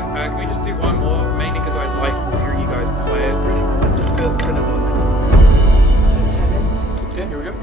good. Can we just do one more? Mainly because I'd like hearing you guys play it. Let's go for another one then. Okay, here we go.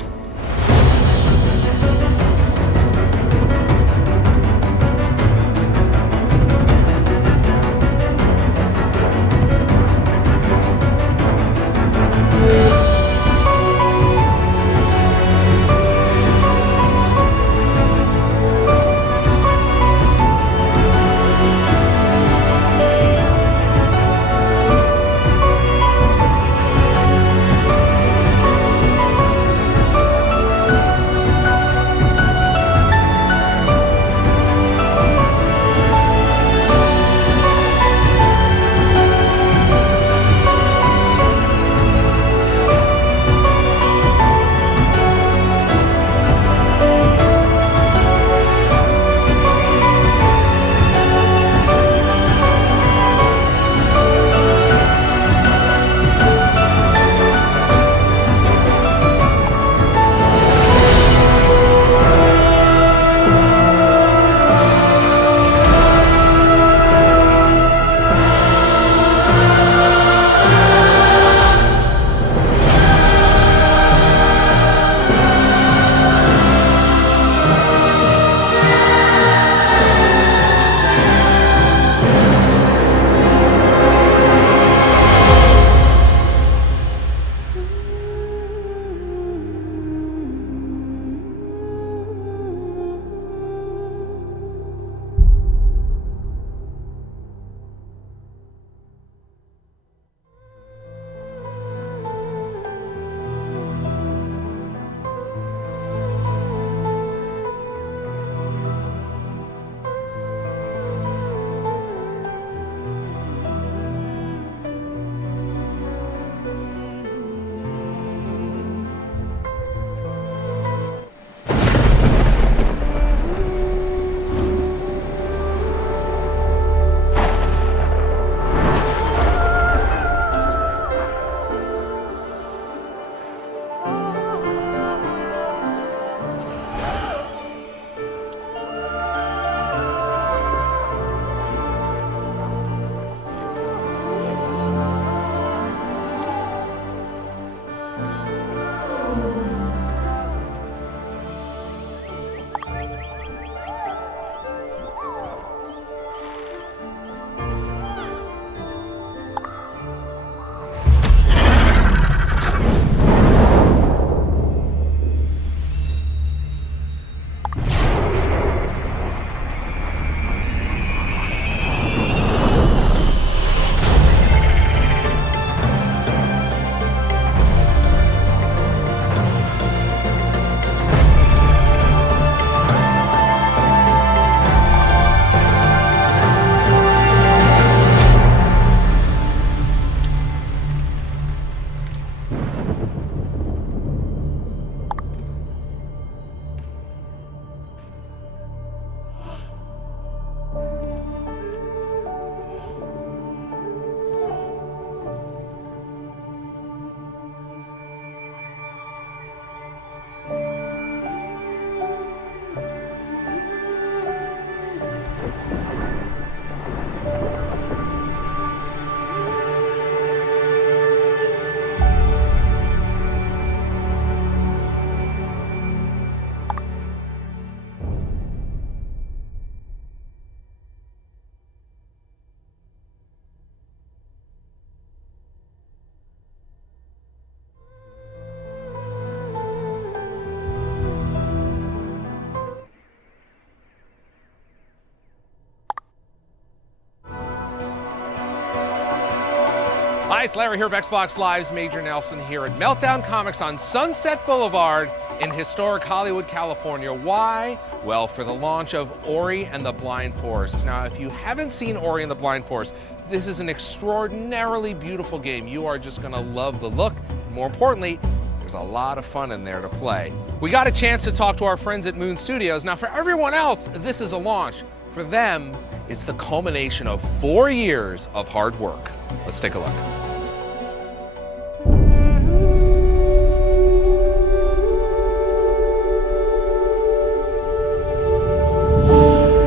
Hi, it's Larry here of Xbox Live's Major Nelson here at Meltdown Comics on Sunset Boulevard in historic Hollywood, California. Why? Well, for the launch of Ori and the Blind Forest. Now, if you haven't seen Ori and the Blind Forest, this is an extraordinarily beautiful game. You are just gonna love the look. More importantly, there's a lot of fun in there to play. We got a chance to talk to our friends at Moon Studios. Now, for everyone else, this is a launch. For them, it's the culmination of 4 years of hard work. Let's take a look.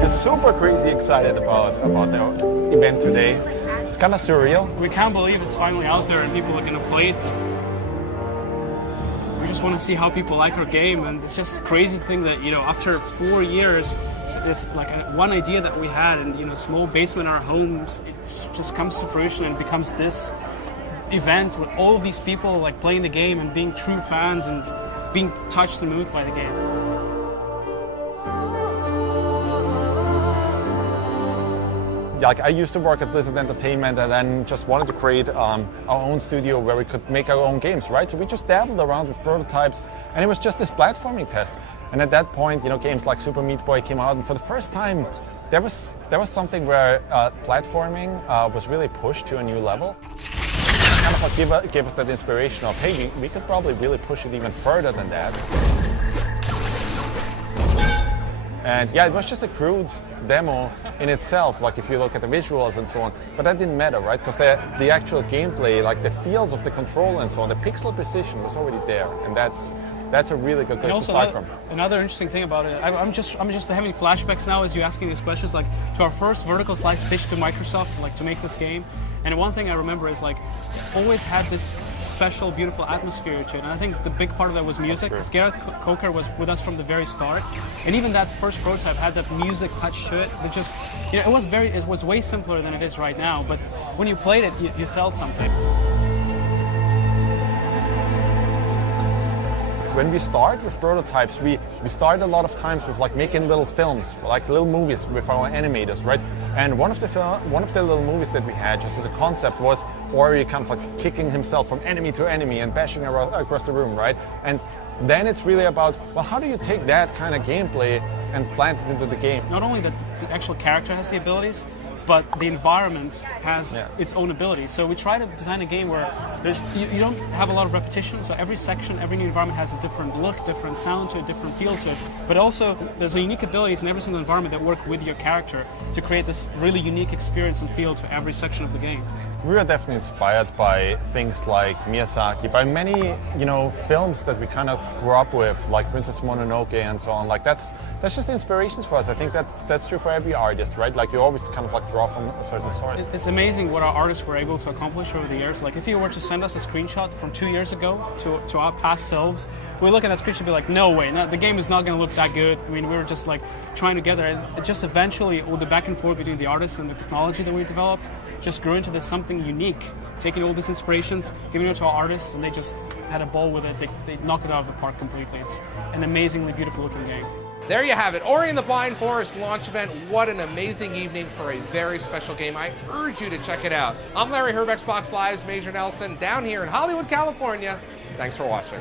Super crazy excited about the event today. It's kind of surreal. We can't believe it's finally out there and people are going to play it. We just want to see how people like our game, and it's just a crazy thing that, you know, after 4 years, it's like one idea that we had in, you know, small basement in our homes, it just comes to fruition and becomes this event with all of these people like playing the game and being true fans and being touched and moved by the game. Like, I used to work at Blizzard Entertainment and then just wanted to create our own studio where we could make our own games, right? So we just dabbled around with prototypes, and it was just this platforming test. And at that point, you know, games like Super Meat Boy came out, and for the first time, there was something where platforming was really pushed to a new level. Kind of like gave us that inspiration of, hey, we could probably really push it even further than that. And yeah, it was just a crude demo in itself, like if you look at the visuals and so on, but that didn't matter, right? Because the actual gameplay, like the feels of the control and so on, the pixel precision was already there, and that's a really good place to start from. Another interesting thing about it, I'm just having flashbacks now as you asking these questions, like to our first vertical slice pitch to Microsoft, like to make this game. And one thing I remember is like always had this special, beautiful atmosphere to it. And I think the big part of that was music. Because Gareth Coker was with us from the very start, and even that first prototype had that music touch to it. That just, you know, it was way simpler than it is right now. But when you played it, you felt something. When we start with prototypes, we start a lot of times with like making little films, like little movies with our animators, right? And one of the little movies that we had just as a concept was Ori kind of like kicking himself from enemy to enemy and bashing across the room, right? And then it's really about, well, how do you take that kind of gameplay and plant it into the game? Not only that the actual character has the abilities, but the environment has its own abilities. So we try to design a game where you don't have a lot of repetition, so every section, every new environment has a different look, different sound to it, different feel to it, but also there's unique abilities in every single environment that work with your character to create this really unique experience and feel to every section of the game. We were definitely inspired by things like Miyazaki, by many, you know, films that we kind of grew up with, like Princess Mononoke and so on. Like that's just inspirations for us. I think that's true for every artist, right? Like you always kind of like draw from a certain source. It's amazing what our artists were able to accomplish over the years. Like if you were to send us a screenshot from 2 years ago to our past selves, we look at that screenshot and be like, no way, the game is not going to look that good. I mean, we were just like trying together, and it just eventually, all the back and forth between the artists and the technology that we developed, just grew into this something unique, taking all these inspirations, giving it to our artists, and they just had a ball with it. They knocked it out of the park completely. It's an amazingly beautiful looking game. There you have it, Ori and the Blind Forest launch event. What an amazing evening for a very special game. I urge you to check it out. I'm Larry Herb, Xbox Live's Major Nelson, down here in Hollywood, California. Thanks for watching.